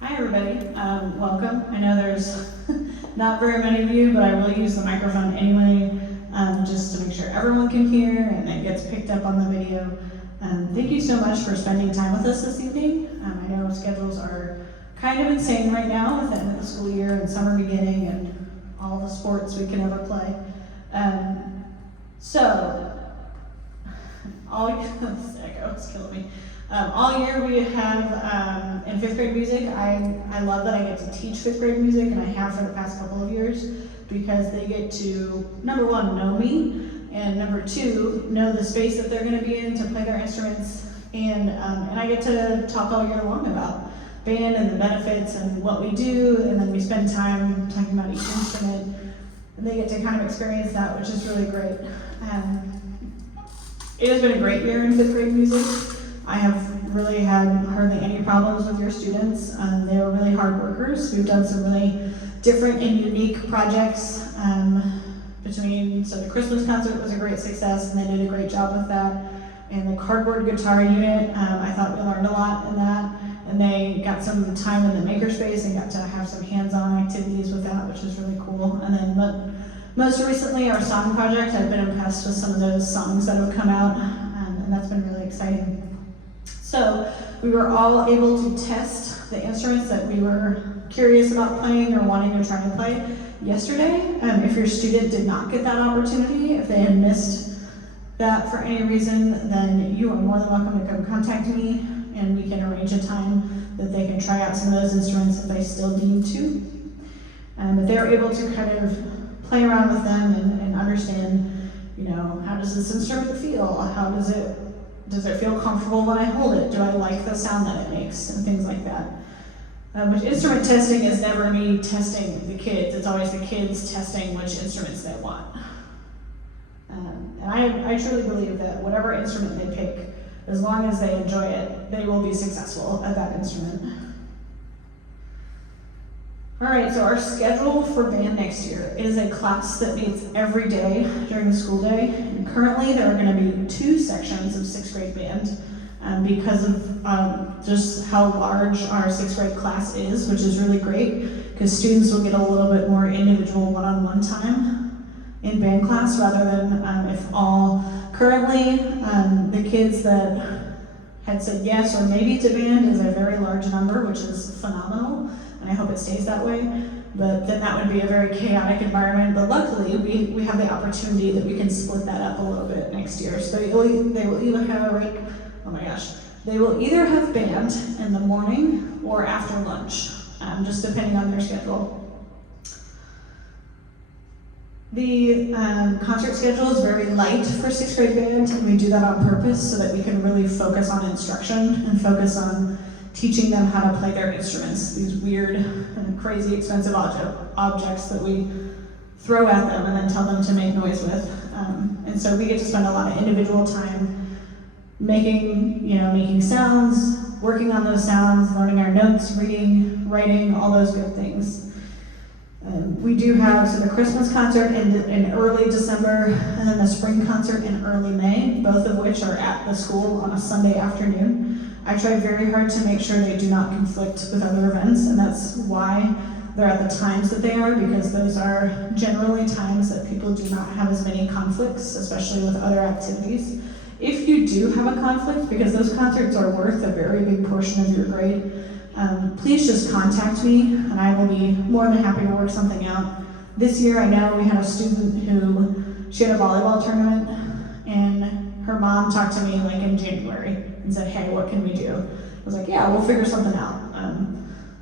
Hi everybody, welcome. I know there's not very many of you, but I will use the microphone anyway, just to make sure everyone can hear and it gets picked up on the video. Thank you so much for spending time with us this evening. I know schedules are kind of insane right now with the end of the school year and summer beginning and all the sports we can ever play. So, all this echo is killing me. All year we have in fifth grade music. I love that I get to teach fifth grade music, and I have for the past couple of years because they get to, number one, know me, and number two, know the space that they're going to be in to play their instruments, and I get to talk all year long about band and the benefits and what we do, and then we spend time talking about each instrument, and they get to kind of experience that, which is really great. It has been a great year in fifth grade music. I have really had hardly any problems with your students. They were really hard workers. We've done some really different and unique projects so the Christmas concert was a great success, and they did a great job with that. And the cardboard guitar unit, I thought we learned a lot in that. And they got some time in the makerspace and got to have some hands-on activities with that, which was really cool. And then most recently, our song project, I've been impressed with some of those songs that have come out, and that's been really exciting. So we were all able to test the instruments that we were curious about playing or wanting to try to play yesterday. If your student did not get that opportunity, if they had missed that for any reason, then you are more than welcome to come contact me, and we can arrange a time that they can try out some of those instruments if they still need to. But they're able to kind of play around with them and understand, how does this instrument feel? How does it feel comfortable when I hold it? Do I like the sound that it makes? And things like that. But instrument testing is never me testing the kids. It's always the kids testing which instruments they want. And I truly believe that whatever instrument they pick, as long as they enjoy it, they will be successful at that instrument. All right, so our schedule for band next year is a class that meets every day during the school day. And currently, there are going to be 2 sections of sixth grade band because of just how large our sixth grade class is, which is really great because students will get a little bit more individual one-on-one time in band class rather than if all currently the kids that had said yes or maybe to band is a very large number, which is phenomenal. And I hope it stays that way, but then that would be a very chaotic environment. But luckily, we have the opportunity that we can split that up a little bit next year. So they will either have band in the morning or after lunch, just depending on their schedule. The concert schedule is very light for sixth grade band, and we do that on purpose so that we can really focus on instruction and focus on teaching them how to play their instruments, these weird and crazy expensive objects that we throw at them and then tell them to make noise with. And so we get to spend a lot of individual time making sounds, working on those sounds, learning our notes, reading, writing, all those good things. We do have the Christmas concert in early December and then the spring concert in early May, both of which are at the school on a Sunday afternoon. I try very hard to make sure they do not conflict with other events, and that's why they're at the times that they are, because those are generally times that people do not have as many conflicts, especially with other activities. If you do have a conflict, because those concerts are worth a very big portion of your grade, please just contact me, and I will be more than happy to work something out. This year, I know we had a student she had a volleyball tournament, and her mom talked to me in January and said, hey, what can we do? I was like, yeah, we'll figure something out.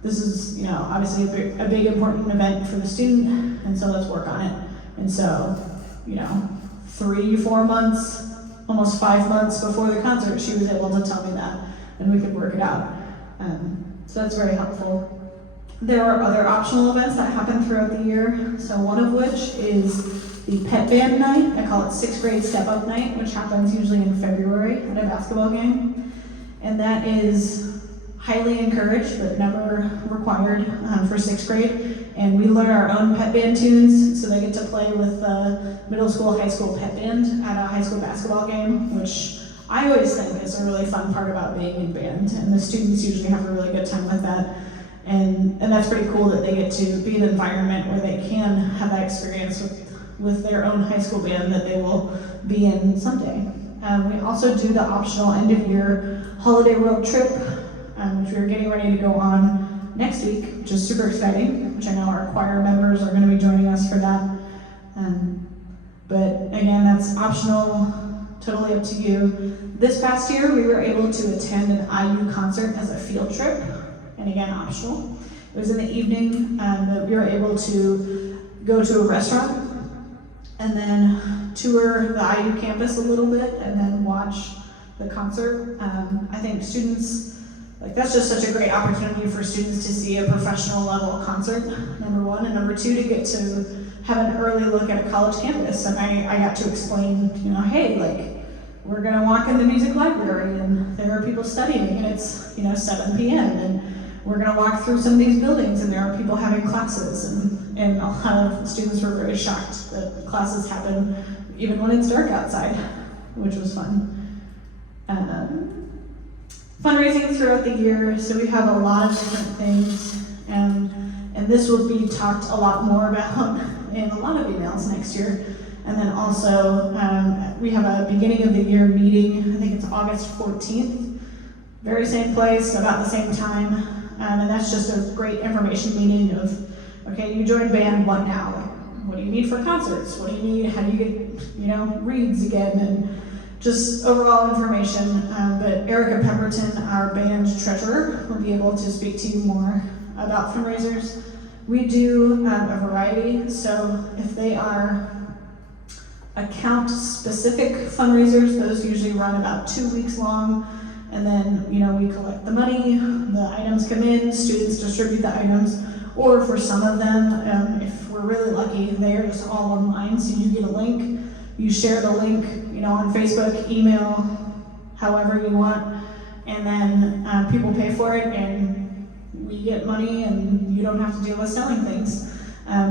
This is, obviously a big important event for the student, and so let's work on it. And so, 3-4 months, almost 5 months before the concert, she was able to tell me that, and we could work it out. So that's very helpful. There are other optional events that happen throughout the year, so one of which is the pet band night. I call it sixth grade step up night, which happens usually in February at a basketball game. And that is highly encouraged, but never required for sixth grade. And we learn our own pet band tunes, so they get to play with the middle school, high school pet band at a high school basketball game, which I always think is a really fun part about being in band. And the students usually have a really good time with that. And that's pretty cool that they get to be in an environment where they can have that experience with their own high school band that they will be in someday. We also do the optional end of year holiday world trip, which we're getting ready to go on next week, which is super exciting, which I know our choir members are going to be joining us for that. But again, that's optional, totally up to you. This past year, we were able to attend an IU concert as a field trip, and again, optional. It was in the evening, but we were able to go to a restaurant and then tour the IU campus a little bit and then watch the concert. I think students, like, that's just such a great opportunity for students to see a professional level concert, number one, and number two, to get to have an early look at a college campus. And I got to explain, hey, like, we're gonna walk in the music library and there are people studying and it's, 7 p.m. and we're gonna walk through some of these buildings and there are people having classes, and a lot of students were very shocked that classes happen even when it's dark outside, which was fun. Fundraising throughout the year, so we have a lot of different things, and this will be talked a lot more about in a lot of emails next year. And then also, we have a beginning of the year meeting, I think it's August 14th, very same place, about the same time, and that's just a great information meeting of, okay, you joined band, what now? What do you need for concerts? What do you need? How do you get, reads again? And just overall information. But Erica Pemberton, our band treasurer, will be able to speak to you more about fundraisers. We do a variety, so if they are account-specific fundraisers, those usually run about 2 weeks long, and then we collect the money, the items come in, students distribute the items, or for some of them, if we're really lucky, they are just all online, so you get a link, you share the link, on Facebook, email, however you want, and then people pay for it, and we get money, and you don't have to deal with selling things.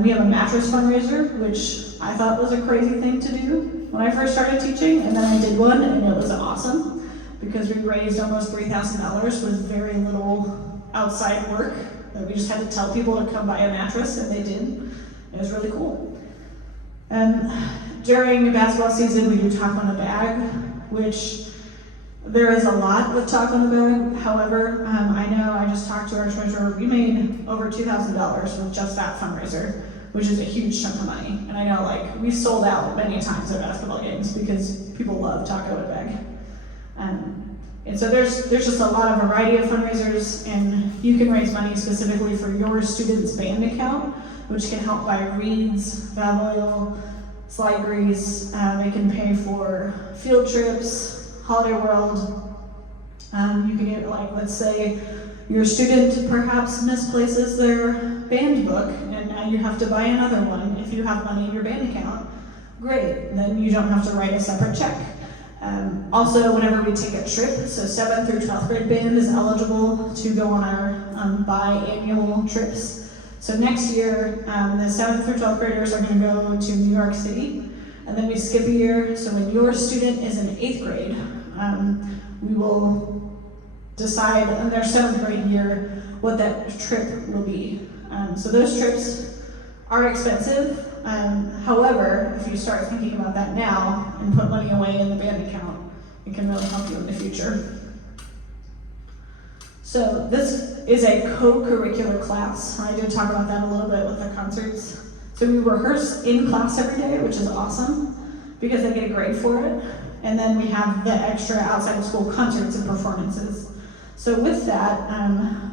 We have a mattress fundraiser, which I thought was a crazy thing to do when I first started teaching, and then I did one, and it was awesome, because we raised almost $3,000 with very little outside work, that we just had to tell people to come buy a mattress, and they did. It was really cool. During basketball season, we do Talk on a Bag, which there is a lot with Talk on the Bag. However, I know I just talked to our treasurer, we made over $2,000 with just that fundraiser, which is a huge chunk of money. And I know, we sold out many times at basketball games because people love Talk on a Bag. And so there's just a lot of variety of fundraisers, and you can raise money specifically for your student's band account, which can help buy reeds, valve oil, slide grease. It can pay for field trips, Holiday World. You can get, let's say your student perhaps misplaces their band book and now you have to buy another one. If you have money in your band account, great, then you don't have to write a separate check. Also, whenever we take a trip, so 7th through 12th grade band is eligible to go on our biannual trips. So next year, the 7th through 12th graders are going to go to New York City, and then we skip a year. So when your student is in 8th grade, we will decide in their 7th grade year what that trip will be. So those trips are expensive. However, if you start thinking about that now and put money away in the band account, it can really help you in the future. So this is a co-curricular class. I did talk about that a little bit with the concerts. So we rehearse in class every day, which is awesome because they get a grade for it. And then we have the extra outside of school concerts and performances. So with that,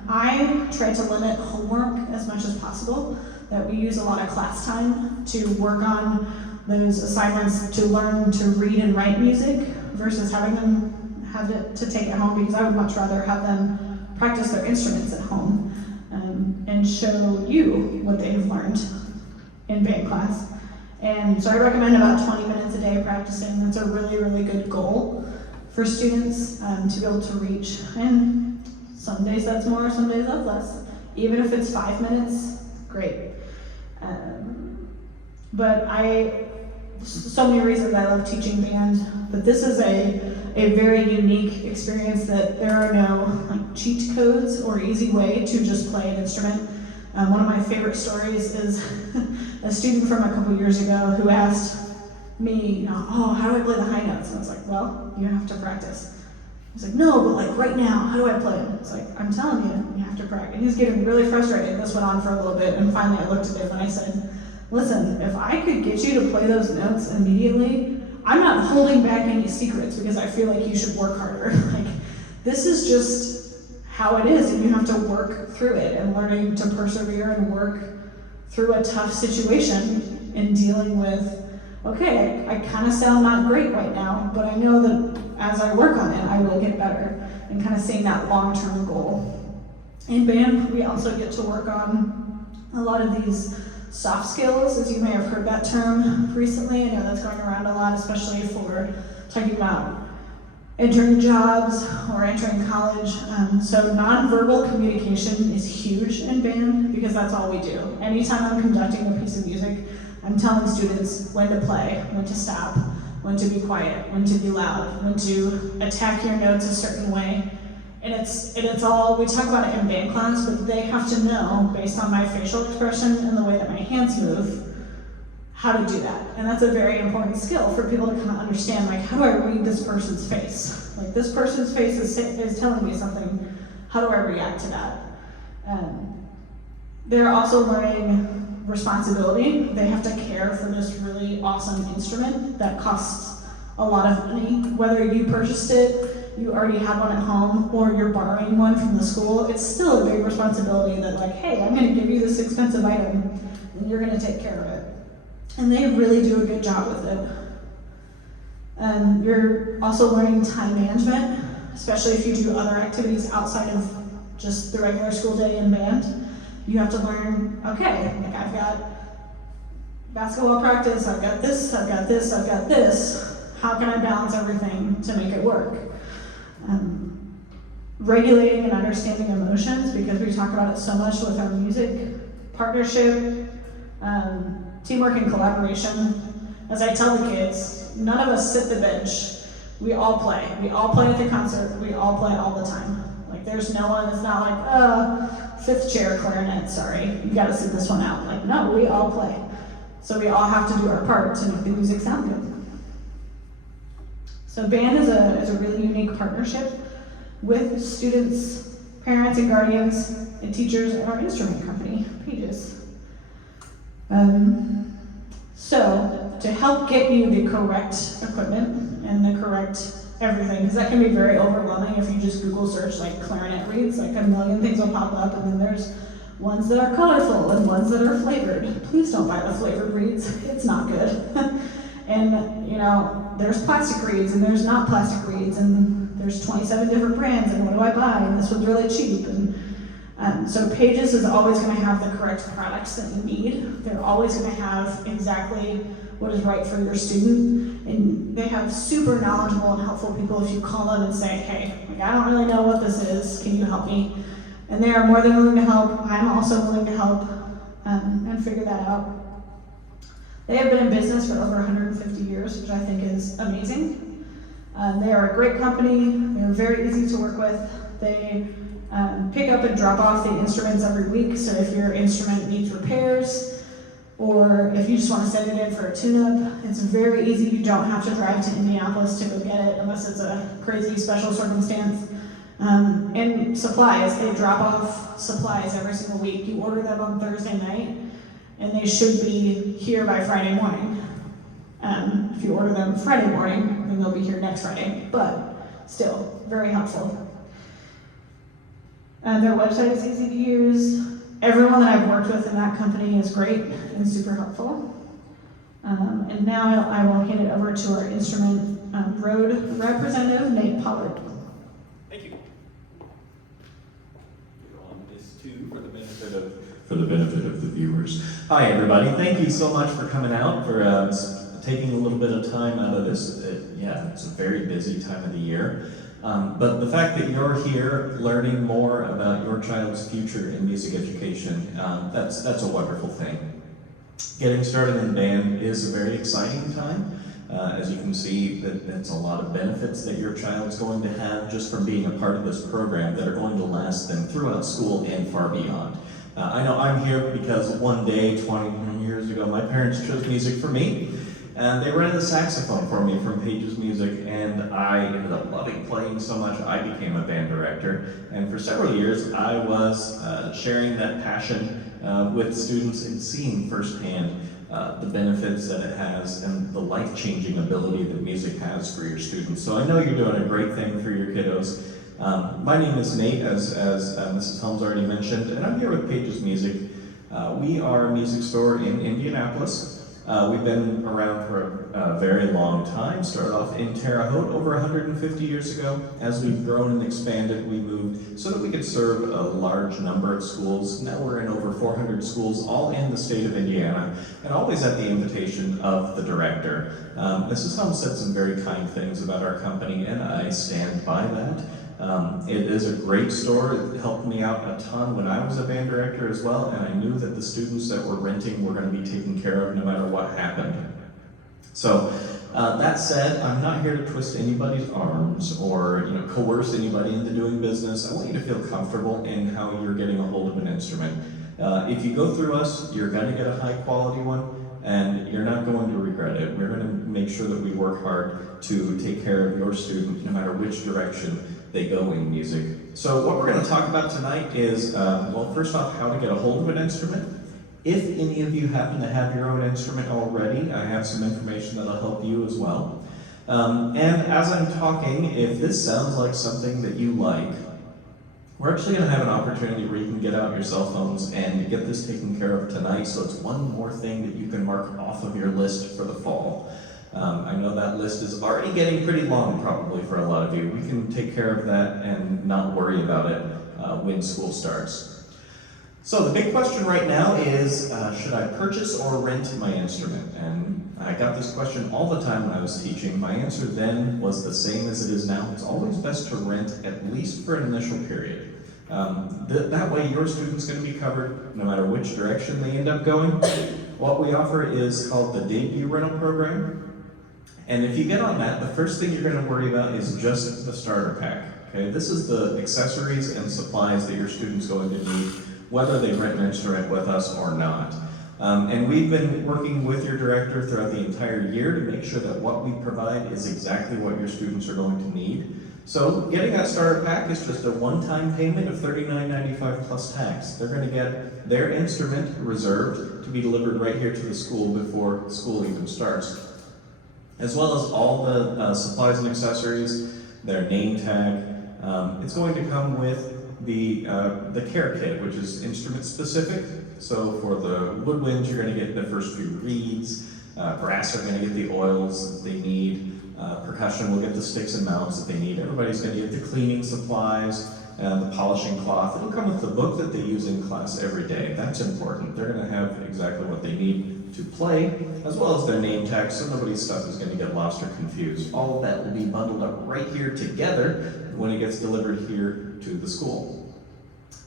I try to limit homework as much as possible, that we use a lot of class time to work on those assignments to learn to read and write music versus having them have it to take it home, because I would much rather have them practice their instruments at home and show you what they've learned in band class. And so I recommend about 20 minutes a day practicing. That's a really, really good goal for students to be able to reach. And some days that's more, some days that's less. Even if it's 5 minutes, great. But I so many reasons I love teaching band, but this is a very unique experience that there are no like cheat codes or easy way to just play an instrument. One of my favorite stories is a student from a couple years ago who asked me, oh, how do I play the high notes? And I was like, well, you have to practice. He's like, no, but like right now, how do I play them? It's like, I'm telling you, you have to practice. And he's getting really frustrated. This went on for a little bit, and finally I looked at him and I said, listen, if I could get you to play those notes immediately, I'm not holding back any secrets because I feel like you should work harder. Like, this is just how it is, and you have to work through it, and learning to persevere and work through a tough situation and dealing with, okay, I kind of sound not great right now, but I know that as I work on it, I will get better, and kind of seeing that long-term goal. In band, we also get to work on a lot of these soft skills, as you may have heard that term recently. I know that's going around a lot, especially for talking about entering jobs or entering college. So nonverbal communication is huge in band because that's all we do. Anytime I'm conducting a piece of music, I'm telling students when to play, when to stop, when to be quiet, when to be loud, when to attack your notes a certain way. And it's all, we talk about it in band class, but they have to know, based on my facial expression and the way that my hands move, how to do that. And that's a very important skill for people to kind of understand, like, how do I read this person's face? Like, this person's face is telling me something. How do I react to that? They're also learning responsibility. They have to care for this really awesome instrument that costs a lot of money. Whether you purchased it, you already had one at home, or you're borrowing one from the school, it's still a big responsibility that, like, hey, I'm gonna give you this expensive item, and you're gonna take care of it. And they really do a good job with it. You're also learning time management, especially if you do other activities outside of just the regular school day in band. You have to learn, okay, like I've got basketball practice, I've got this, I've got this, I've got this. How can I balance everything to make it work? Regulating and understanding emotions, because we talk about it so much with our music, partnership, teamwork and collaboration. As I tell the kids, none of us sit the bench. We all play. We all play at the concert. We all play all the time. Like, there's no one that's not like, fifth chair clarinet, sorry, you gotta sit this one out. Like, no, we all play. So we all have to do our part to make the music sound good. So band is a really unique partnership with students, parents and guardians, and teachers at our instrument company, Pages. So to help get you the correct equipment and the correct everything, because that can be very overwhelming if you just Google search like clarinet reeds, like a million things will pop up, and then there's ones that are colorful and ones that are flavored. Please don't buy the flavored reeds, it's not good. And there's plastic reeds and there's not plastic reeds, and there's 27 different brands, and what do I buy? And this one's really cheap. And so Pages is always going to have the correct products that you need. They're always going to have exactly what is right for your student. And they have super knowledgeable and helpful people if you call them and say, hey, like, I don't really know what this is, can you help me? And they are more than willing to help. I'm also willing to help and figure that out. They have been in business for over 150 years, which I think is amazing. They are a great company. They're very easy to work with. They pick up and drop off the instruments every week, so if your instrument needs repairs, or if you just want to send it in for a tune-up, it's very easy. You don't have to drive to Indianapolis to go get it unless it's a crazy special circumstance. And supplies, they drop off supplies every single week. You order them on Thursday night, and they should be here by Friday morning. If you order them Friday morning, then they'll be here next Friday, but still, very helpful. Their website is easy to use. Everyone that I've worked with in that company is great and super helpful. And now I will hand it over to our instrument road representative, Nate Pollard. Thank you. On this too for the benefit of the viewers. Hi everybody, thank you so much for coming out, for taking a little bit of time out of this. It's a very busy time of the year. But the fact that you're here learning more about your child's future in music education, that's a wonderful thing. Getting started in band is a very exciting time. As you can see, that's a lot of benefits that your child's going to have just from being a part of this program that are going to last them throughout school and far beyond. I know I'm here because one day, 20 years ago, my parents chose music for me, and they rented a saxophone for me from Pages Music, and I ended up loving playing so much I became a band director. And for several years, I was sharing that passion with students and seeing firsthand the benefits that it has and the life-changing ability that music has for your students. So I know you're doing a great thing for your kiddos. My name is Nate, as Mrs. Helms already mentioned, and I'm here with Pages Music. We are a music store in Indianapolis. We've been around for a very long time. Started off in Terre Haute over 150 years ago. As we've grown and expanded, we moved so that we could serve a large number of schools. Now we're in over 400 schools, all in the state of Indiana, and always at the invitation of the director. Mrs. Helms said some very kind things about our company, and I stand by that. It is a great store. It helped me out a ton when I was a band director as well, and I knew that the students that were renting were going to be taken care of no matter what happened. So that said, I'm not here to twist anybody's arms or coerce anybody into doing business. I want you to feel comfortable in how you're getting a hold of an instrument. If you go through us, you're going to get a high quality one, and you're not going to regret it. We're going to make sure that we work hard to take care of your student no matter which direction they go in music. So what we're going to talk about tonight is, well, first off, how to get a hold of an instrument. If any of you happen to have your own instrument already, I have some information that'll help you as well. And as I'm talking, if this sounds like something that you like, we're actually going to have an opportunity where you can get out your cell phones and get this taken care of tonight, so it's one more thing that you can mark off of your list for the fall. I know that list is already getting pretty long probably for a lot of you. We can take care of that and not worry about it when school starts. So the big question right now is, should I purchase or rent my instrument? And I got this question all the time when I was teaching. My answer then was the same as it is now. It's always best to rent, at least for an initial period. That way your student's going to be covered no matter which direction they end up going. What we offer is called the Debut Rental Program. And if you get on that, the first thing you're going to worry about is just the starter pack. Okay, this is the accessories and supplies that your student's going to need, whether they rent an instrument with us or not. And we've been working with your director throughout the entire year to make sure that what we provide is exactly what your students are going to need. So getting that starter pack is just a one-time payment of $39.95 plus tax. They're going to get their instrument reserved to be delivered right here to the school before school even starts, as well as all the supplies and accessories, their name tag. It's going to come with the care kit, which is instrument specific. So for the woodwinds, you're going to get the first few reeds. Brass are going to get the oils that they need. Percussion will get the sticks and mounts that they need. Everybody's going to get the cleaning supplies, the polishing cloth. It'll come with the book that they use in class every day. That's important. They're going to have exactly what they need to play, as well as their name tag, so nobody's stuff is going to get lost or confused. All of that will be bundled up right here together when it gets delivered here to the school.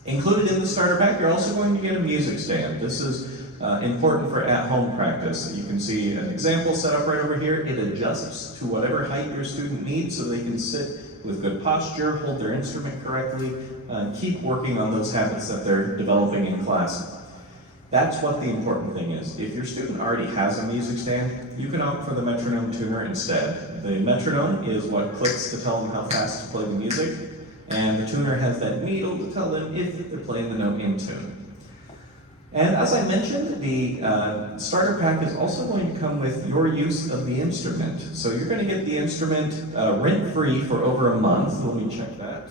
Included in the starter pack, you're also going to get a music stand. This is important for at-home practice. You can see an example set up right over here. It adjusts to whatever height your student needs so they can sit with good posture, hold their instrument correctly, keep working on those habits that they're developing in class. That's what the important thing is. If your student already has a music stand, you can opt for the metronome tuner instead. The metronome is what clicks to tell them how fast to play the music, and the tuner has that needle to tell them if they're playing the note in tune. And as I mentioned, the starter pack is also going to come with your use of the instrument. So you're going to get the instrument rent-free for over a month. Let me check that.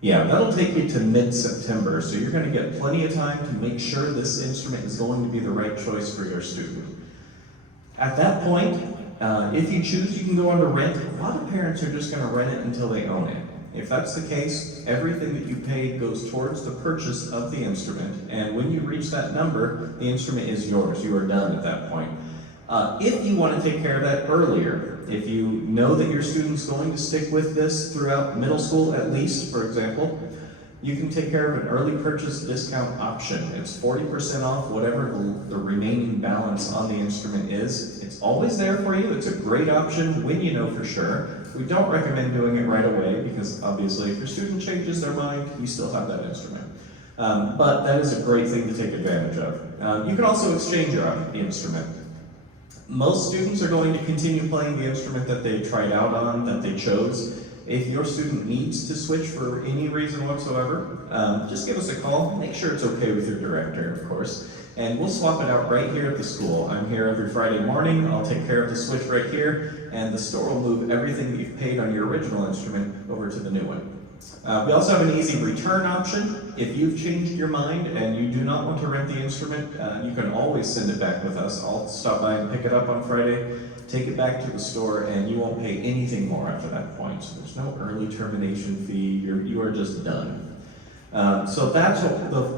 Yeah, that'll take you to mid-September, so you're going to get plenty of time to make sure this instrument is going to be the right choice for your student. At that point, if you choose, you can go on to rent. A lot of parents are just going to rent it until they own it. If that's the case, everything that you pay goes towards the purchase of the instrument, and when you reach that number, the instrument is yours. You are done at that point. If you want to take care of that earlier, if you know that your student's going to stick with this throughout middle school at least, for example, You can take care of an early purchase discount option. It's 40% off whatever the remaining balance on the instrument is. It's always there for you. It's a great option when you know for sure. We don't recommend doing it right away because obviously if your student changes their mind, you still have that instrument. But that is a great thing to take advantage of. You can also exchange your instrument. Most students are going to continue playing the instrument that they tried out on, that they chose. If your student needs to switch for any reason whatsoever, just give us a call. Make sure it's okay with your director, of course. And we'll swap it out right here at the school. I'm here every Friday morning. I'll take care of the switch right here, and the store will move everything that you've paid on your original instrument over to the new one. We also have an easy return option. If you've changed your mind and you do not want to rent the instrument, you can always send it back with us. I'll stop by and pick it up on Friday, take it back to the store, and you won't pay anything more after that point. So there's no early termination fee. You are just done. So that's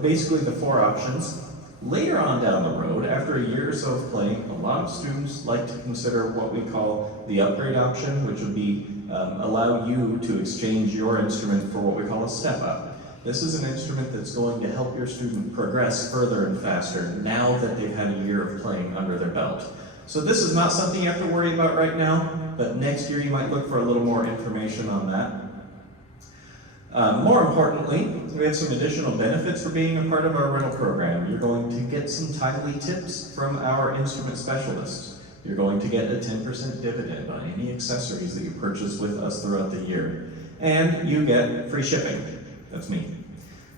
basically the 4 options. Later on down the road, after a year or so of playing, a lot of students like to consider what we call the upgrade option, which would be allow you to exchange your instrument for what we call a step up. This is an instrument that's going to help your student progress further and faster now that they've had a year of playing under their belt. So this is not something you have to worry about right now, but next year you might look for a little more information on that. More importantly, we have some additional benefits for being a part of our rental program. You're going to get some timely tips from our instrument specialists. You're going to get a 10% dividend on any accessories that you purchase with us throughout the year. And you get free shipping. That's me.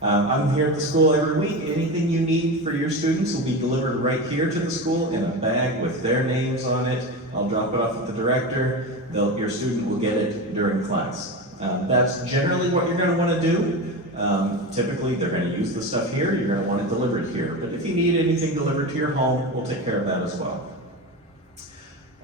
I'm here at the school every week. Anything you need for your students will be delivered right here to the school in a bag with their names on it. I'll drop it off with the director. Your student will get it during class. That's generally what you're going to want to do. Typically, they're going to use the stuff here. You're going to want it delivered here. But if you need anything delivered to your home, we'll take care of that as well.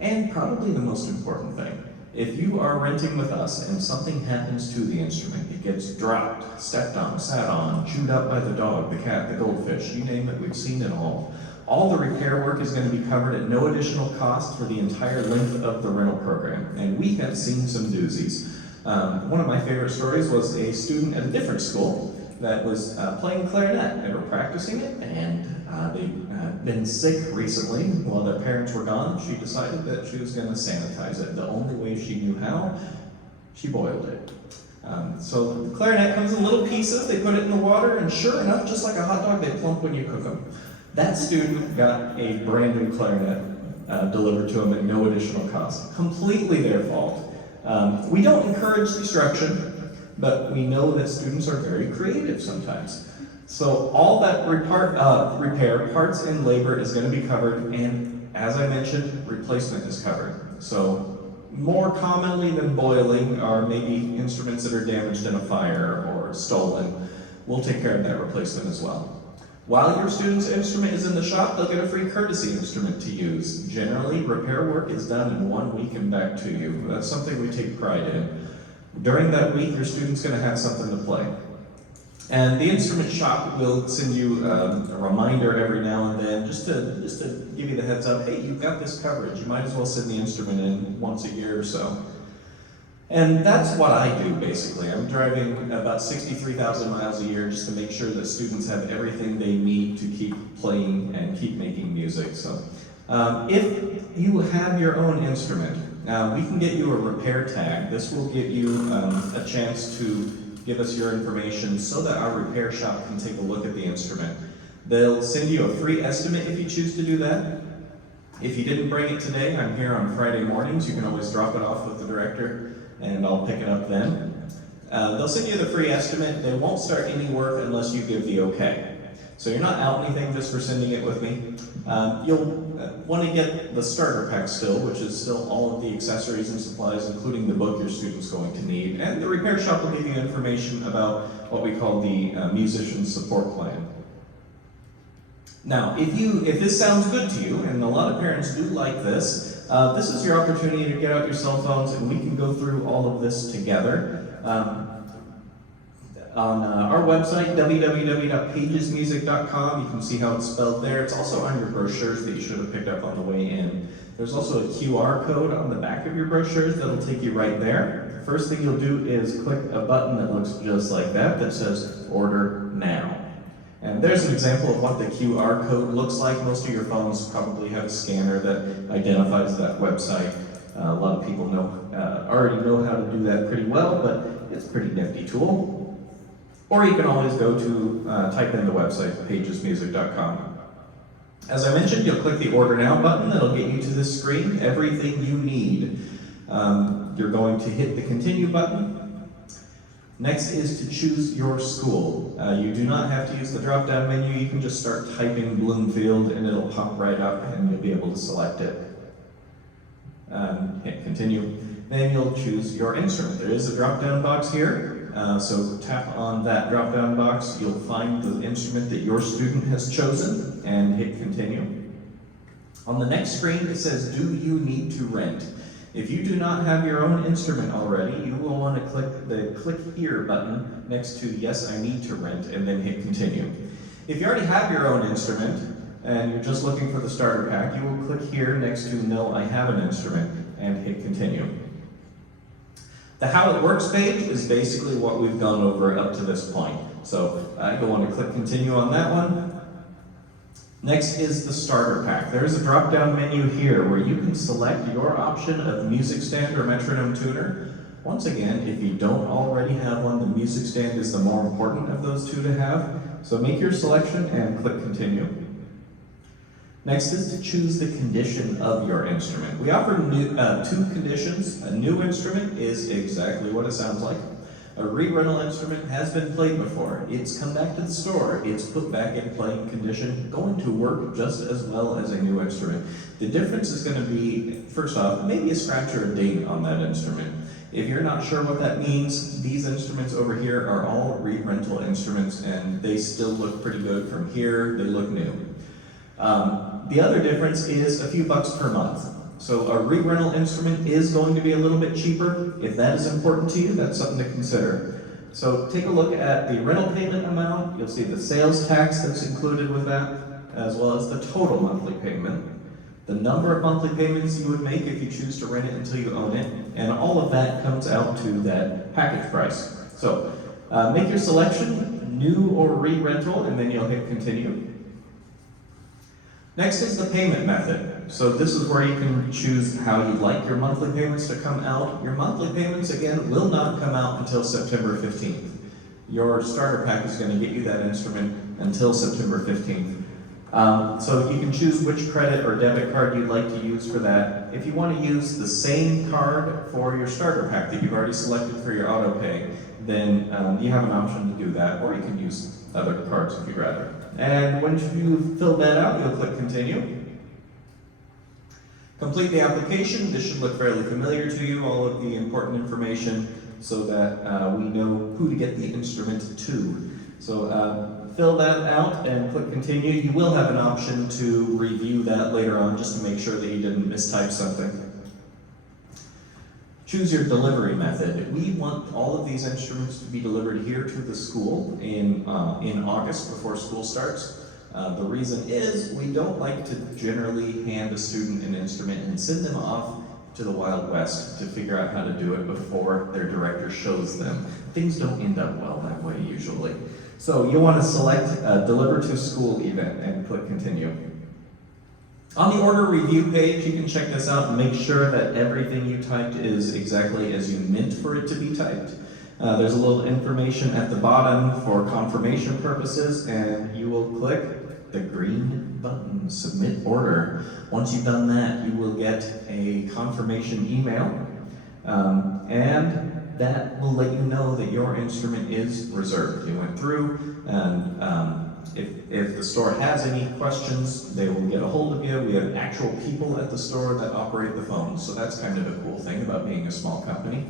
And probably the most important thing, if you are renting with us and something happens to the instrument, it gets dropped, stepped on, sat on, chewed up by the dog, the cat, the goldfish, you name it, we've seen it all. All the repair work is going to be covered at no additional cost for the entire length of the rental program. And we have seen some doozies. One of my favorite stories was a student at a different school that was playing clarinet. They were practicing it, and they'd been sick recently. While their parents were gone, she decided that she was going to sanitize it. The only way she knew how, she boiled it. So the clarinet comes in little pieces. They put it in the water, and sure enough, just like a hot dog, they plump when you cook them. That student got a brand new clarinet delivered to him at no additional cost. Completely their fault. We don't encourage destruction, but we know that students are very creative sometimes. So all that repair, parts and labor is going to be covered, and as I mentioned, replacement is covered. So more commonly than boiling are maybe instruments that are damaged in a fire or stolen. We'll take care of that replacement as well. While your student's instrument is in the shop, they'll get a free courtesy instrument to use. Generally, repair work is done in 1 week and back to you. That's something we take pride in. During that week, your student's going to have something to play. And the instrument shop will send you a reminder every now and then, just to give you the heads up, hey, you've got this coverage, you might as well send the instrument in once a year or so. And that's what I do, basically. I'm driving about 63,000 miles a year just to make sure that students have everything they need to keep playing and keep making music. So if you have your own instrument, we can get you a repair tag. This will give you a chance to give us your information so that our repair shop can take a look at the instrument. They'll send you a free estimate if you choose to do that. If you didn't bring it today, I'm here on Friday mornings. You can always drop it off with the director and I'll pick it up then. They'll send you the free estimate. They won't start any work unless you give the okay. So you're not out anything just for sending it with me. You'll want to get the starter pack still, which is still all of the accessories and supplies, including the book your student's going to need. And the repair shop will give you information about what we call the musician support plan. Now, if this sounds good to you, and a lot of parents do like this, this is your opportunity to get out your cell phones and we can go through all of this together. On our website, www.pagesmusic.com, you can see how it's spelled there. It's also on your brochures that you should have picked up on the way in. There's also a QR code on the back of your brochures that'll take you right there. First thing you'll do is click a button that looks just like that says Order Now. And there's an example of what the QR code looks like. Most of your phones probably have a scanner that identifies that website. A lot of people already know how to do that pretty well, but it's a pretty nifty tool. Or you can always go to type in the website, pagesmusic.com. As I mentioned, you'll click the Order Now button. That'll get you to this screen, everything you need. You're going to hit the Continue button. Next is to choose your school. You do not have to use the drop-down menu. You can just start typing Bloomfield and it'll pop right up and you'll be able to select it. Hit Continue. Then you'll choose your instrument. There is a drop-down box here. So tap on that drop-down box. You'll find the instrument that your student has chosen and hit Continue. On the next screen it says, do you need to rent? If you do not have your own instrument already, you will want to click the Click Here button next to Yes, I Need to Rent, and then hit Continue. If you already have your own instrument, and you're just looking for the starter pack, you will click here next to No, I Have an Instrument, and hit Continue. The How It Works page is basically what we've gone over up to this point. So you'll want to click Continue on that one. Next is the starter pack. There's a drop-down menu here where you can select your option of music stand or metronome tuner. Once again, if you don't already have one, the music stand is the more important of those two to have. So make your selection and click Continue. Next is to choose the condition of your instrument. We offer two conditions. A new instrument is exactly what it sounds like. A re-rental instrument has been played before. It's come back to the store. It's put back in playing condition, going to work just as well as a new instrument. The difference is going to be, first off, maybe a scratch or a ding on that instrument. If you're not sure what that means, these instruments over here are all re-rental instruments and they still look pretty good from here. They look new. The other difference is a few bucks per month. So a re-rental instrument is going to be a little bit cheaper. If that is important to you, that's something to consider. So take a look at the rental payment amount. You'll see the sales tax that's included with that, as well as the total monthly payment, the number of monthly payments you would make if you choose to rent it until you own it, and all of that comes out to that package price. So make your selection, new or re-rental, and then you'll hit Continue. Next is the payment method. So this is where you can choose how you'd like your monthly payments to come out. Your monthly payments, again, will not come out until September 15th. Your starter pack is going to get you that instrument until September 15th. So you can choose which credit or debit card you'd like to use for that. If you want to use the same card for your starter pack that you've already selected for your auto pay, then you have an option to do that, or you can use other cards if you'd rather. And once you fill that out, you'll click Continue. Complete the application. This should look fairly familiar to you, all of the important information, so that we know who to get the instrument to. So fill that out and click Continue. You will have an option to review that later on just to make sure that you didn't mistype something. Choose your delivery method. We want all of these instruments to be delivered here to the school in August before school starts. The reason is we don't like to generally hand a student an instrument and send them off to the Wild West to figure out how to do it before their director shows them. Things don't end up well that way usually. So you want to select Deliver to School event and click Continue. On the order review page, you can check this out and make sure that everything you typed is exactly as you meant for it to be typed. There's a little information at the bottom for confirmation purposes, and you will click the green button, Submit Order. Once you've done that, you will get a confirmation email, and that will let you know that your instrument is reserved. You went through, and if the store has any questions, they will get a hold of you. We have actual people at the store that operate the phones, so that's kind of a cool thing about being a small company.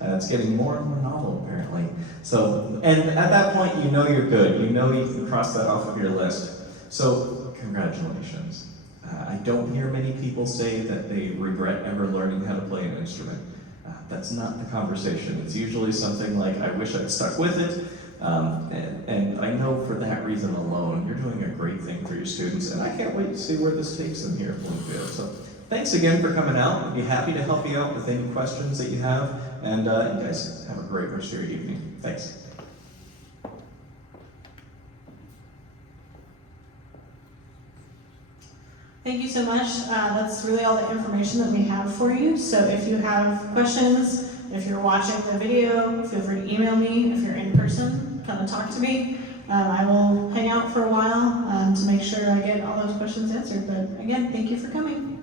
It's getting more and more novel, apparently. So, and at that point, you know you're good. You know you can cross that off of your list. So, congratulations. I don't hear many people say that they regret ever learning how to play an instrument. That's not the conversation. It's usually something like, I wish I'd stuck with it. And I know for that reason alone, you're doing a great thing for your students, and I can't wait to see where this takes them here at Bloomfield. So thanks again for coming out. I'd be happy to help you out with any questions that you have. and you guys have a great rest of your evening. Thanks. Thank you so much. That's really all the information that we have for you. So if you have questions, if you're watching the video, feel free to email me. If you're in person, come and talk to me. I will hang out for a while to make sure I get all those questions answered. But again, thank you for coming.